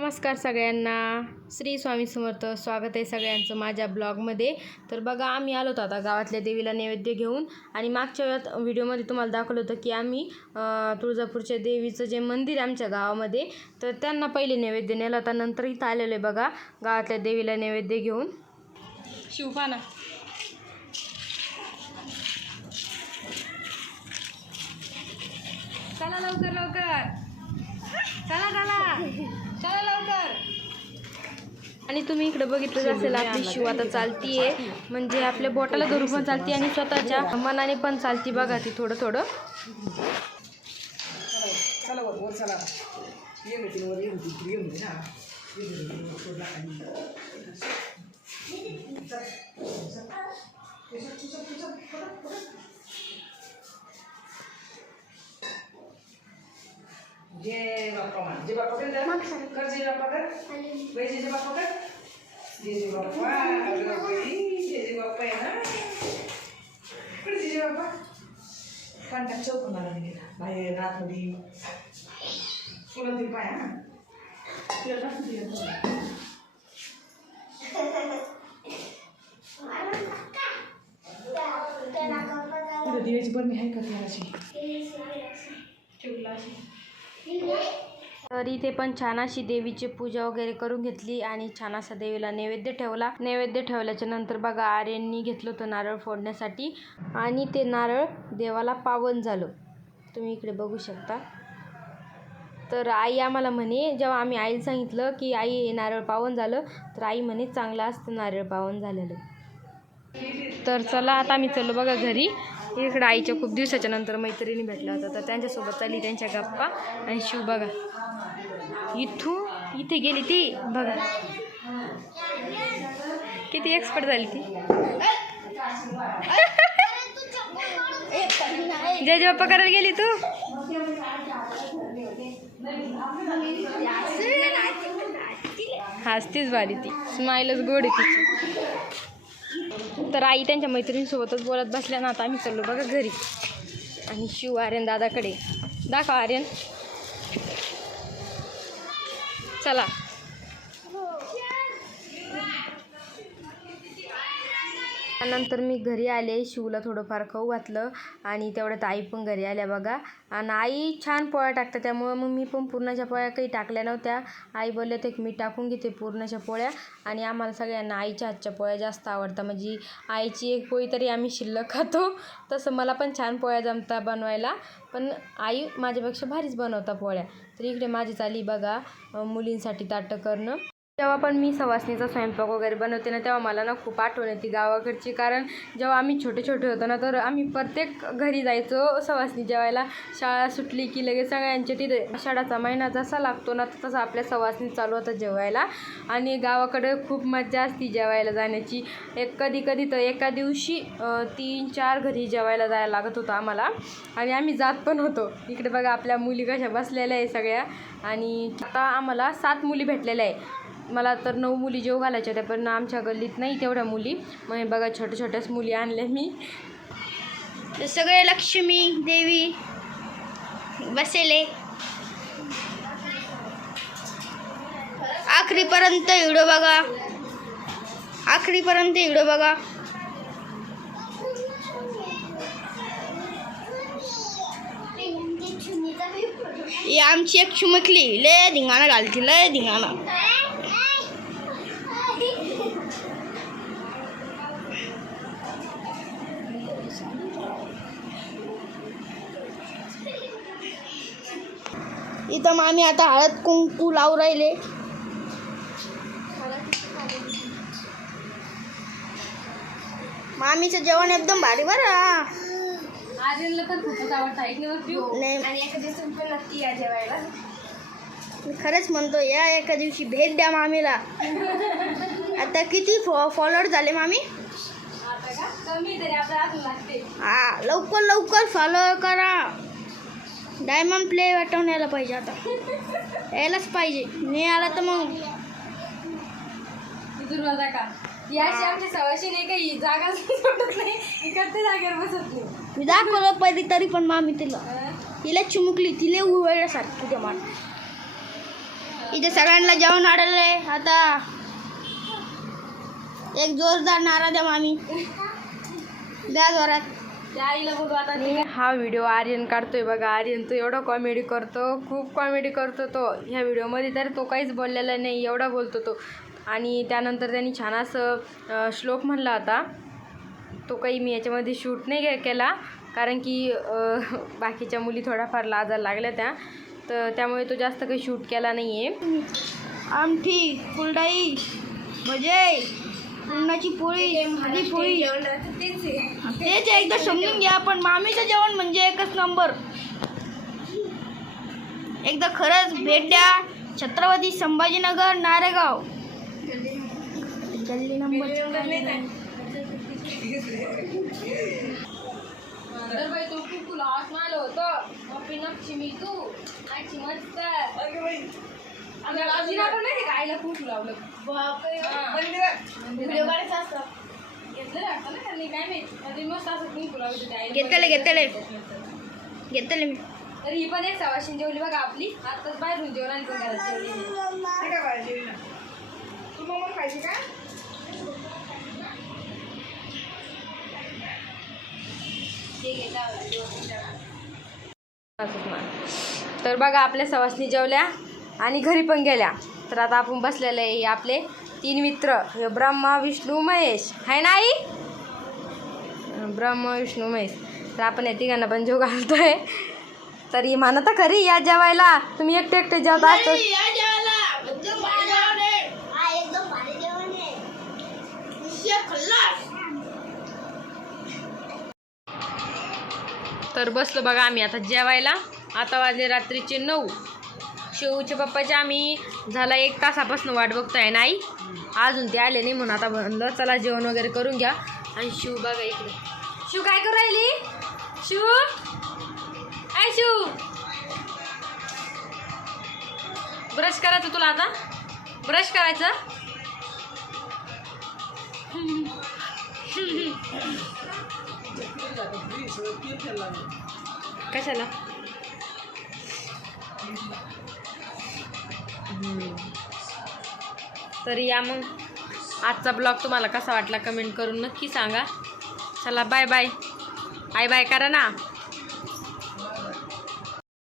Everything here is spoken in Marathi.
नमस्कार सगळ्यांना, श्री स्वामी समर्थ. स्वागत आहे सगळ्यांचं माझ्या ब्लॉगमध्ये. तर बघा, आम्ही आलो होतो आता गावातल्या देवीला नैवेद्य घेऊन. आणि मागच्या व्हिडिओमध्ये तुम्हाला दाखवलं होतं की आम्ही तुळजापूरच्या देवीचं जे मंदिर आमच्या गावामध्ये, तर त्यांना पहिले नैवेद्य नेला होता. नंतर इथं आलेलो आहे बघा गावातल्या देवीला नैवेद्य घेऊन. शिवपाना चला लवकर लवकर, चला चला चला लवकर. आणि तुम्ही इकडे बघितलं असेल, आपली शिव आता चालतीये, म्हणजे आपल्या बोटाला धरून पण चालती आणि स्वतःच्या मनाने पण चालती. बघा ती थोडं थोडं. जय बाप्पा मान, जय बाप्पा कर, कर जय बाप्पा कर, बाई जय बाप्पा कर, जय बाप्पा, अगं बाई जय बाप्पा आहे ना, कर जय बाप्पा. कांटा चौक मला दिला बाहेर रातमध्ये तुला दिल पाय हा तुला टाकून दिलं तुला दिव्याची बरणी आहे का त्याची ठेवला अशी. तर इथे पण छान अशी देवीची पूजा वगैरे करून घेतली आणि छान असा देवीला नैवेद्य ठेवला. नैवेद्य ठेवल्याच्या नंतर बघा आर्यांनी घेतलं होतं नारळ फोडण्यासाठी आणि ते नारळ देवाला पावन झालं. तुम्ही इकडे बघू शकता. तर आई आम्हाला म्हणे, जेव्हा आम्ही आईला सांगितलं की आई हे नारळ पावन झालं, तर आई म्हणे चांगलं असतं नारळ पावन झालेलं. तर चला आता आम्ही चलो बघा घरी. इकडं आईच्या खूप दिवसाच्या नंतर मैत्रिणी भेटल्या होत्या, तर त्यांच्यासोबत चालली त्यांच्या गप्पा. आणि शिव बघा इथे गेली ती, बघा किती एक्सपर्ट झाली ती. जय जय बाप्पा करायला गेली तू. हसतीच भारी ती, स्माईलच गोड आहे तिची. तर आई त्यांच्या मैत्रिणीसोबतच बोलत बसल्या ना. आता आम्ही चाललो बघा घरी. आणि शिव आर्यन दादाकडे. दाखव आर्यन, चला. त्यानंतर मी घरी आले, शिवला थोडंफार खाऊ घातलं आणि तेवढ्यात आई पण घरी आल्या बघा. आणि आई छान पोळ्या टाकतात, त्यामुळं मग मी पण पुरणाच्या पोळ्या काही टाकल्या नव्हत्या. आई बोलले ते मी टाकून घेते पुरणाच्या पोळ्या. आणि आम्हाला सगळ्यांना आईच्या हातच्या पोळ्या जास्त आवडतात, म्हणजे आईची एक पोळी तरी आम्ही शिल्लक खातो. तसं मला पण छान पोळ्या जमतात बनवायला, पण आई माझ्यापेक्षा भारीच बनवतात पोळ्या. तर इकडे माझी चाली बघा मुलींसाठी ताटं करणं. जेव्हा पण मी सवासणीचा स्वयंपाक वगैरे बनवते ना, तेव्हा मला ना खूप आठवण येते गावाकडची. कारण जेव्हा आम्ही छोटे छोटे होतो ना, तर आम्ही प्रत्येक घरी जायचो सवासणी जेवायला. शाळा सुटली की लगेच सगळ्यांच्या तिथे. आषाढाचा महिना जसा लागतो ना, तसं आपल्या सवासणी चालू होतं जेवायला. आणि गावाकडे खूप मजा असते जेवायला जाण्याची. कधी कधी तर एका दिवशी 3-4 घरी जेवायला जायला लागत होतं आम्हाला. आणि आम्ही जात पण होतो. इकडे बघा आपल्या मुली कशा बसलेल्या आहे सगळ्या. आणि आता आम्हाला 7 मुली भेटलेल्या आहे. मला तर 9 मुली जेव घालायच्या होत्या, पण आमच्या गल्लीत नाही तेवढ्या मुली. मग बघा छोट्या छोट्याच मुली आणल्या मी. सगळे लक्ष्मी देवी बसेले. आखरीपर्यंत व्हिडिओ बघा, आखरीपर्यंत व्हिडिओ बघा. ही आमची एक चुमकली, लय धिंगाणा घालती, लय धिंगाणा. इथं मामी आता हळद कुंकू लावून राहिले. मामीचं जेवण एकदम भारी बरं. मी खरंच म्हणतो, या एका दिवशी भेट द्या मामीला. आता किती फॉलोअर झाले मामी? हा, लवकर लवकर फॉलो करा. डायमंड प्ले वाटवून यायला पाहिजे, आता यायलाच पाहिजे. नाही आला तर मग याची आमची सवाशी नाही, काही जागा सोडत नाही, इकडच्या जागेवर बसत नाही. मी दाखवलं पहिली तरी पण मामी तिला चुमुकली, तिला उघडल्यासारखी त्या मान. इथे सगळ्यांना जेवण आलेलं आहे. आता एक जोरदार नारा द्या मामी, द्या जोरात. त्या आईला बोलू आता. हा व्हिडिओ आर्यन काढतोय बघा. आर्यन तो एवढा कॉमेडी करतो, खूप कॉमेडी करतो तो. ह्या व्हिडिओमध्ये तर तो काहीच बोललेला नाही, एवढा बोलतो तो. आणि त्यानंतर त्यांनी छान असं श्लोक म्हणला होता. तो काही मी याच्यामध्ये शूट नाही केला, कारण की बाकीच्या मुली थोड्याफार लाजायला लागल्या त्या, तर त्यामुळे तो जास्त काही शूट केला नाही आहे. आमठी, कुलडाई, भजे, पुरणाची पोळी, भाजी पोळी, तेच एकदा समजून घ्या. पण मामीचं जेवण म्हणजे एकच नंबर. एकदा खरंच भेट द्या. छत्रपती संभाजीनगर, नारेगाव. गल्ली नंबर बाई तू तुला आसमाल होतं मग नक्षी मी तू आईची मस्त आजीला पण नाही का आईला खूप लावलं व्हिडिओ काढायचा असतं घेतलेलं वाटतं ना त्यांनी काय माहिती मस्त असं खूप लावलं घेतले मी. तर ही पण एक सवाशीन जेवली बघा आपली. आताच बाहेरून जेवण आणि पण घरात जेवली. तू मग खायची का? तर बघा आपल्या सवासनी जेवल्या आणि घरी पण गेल्या. तर आता आपण बसलेले आहे आपले 3 मित्र, हे ब्रह्मा विष्णू महेश आहे ना आई? ब्रह्मा विष्णू महेश. तर आपण या तिघांना पण जेव घालतोय. तर ही म्हणत खरी या जेवायला, तुम्ही एकटे एकटे जेवता असतो. तर बसलो बघा आम्ही आता जेवायला. आता वाजले रात्रीचे 9. शिवच्या पप्पाचे आम्ही झाला 1 तासापासून वाट बघतोय ना आई, अजून ते आले नाही म्हणून आता म्हणलं चला जेवण वगैरे करून घ्या. आणि शिव बघा इकडे. शिव काय करू राहिली? शिव काय शिव? ब्रश करायचं तुला आता? ब्रश करायचं? कशाला? तर या मग आजचा ब्लॉग तुम्हाला कसा वाटला कमेंट करून नक्की सांगा. चला बाय बाय. बाय बाय करा ना.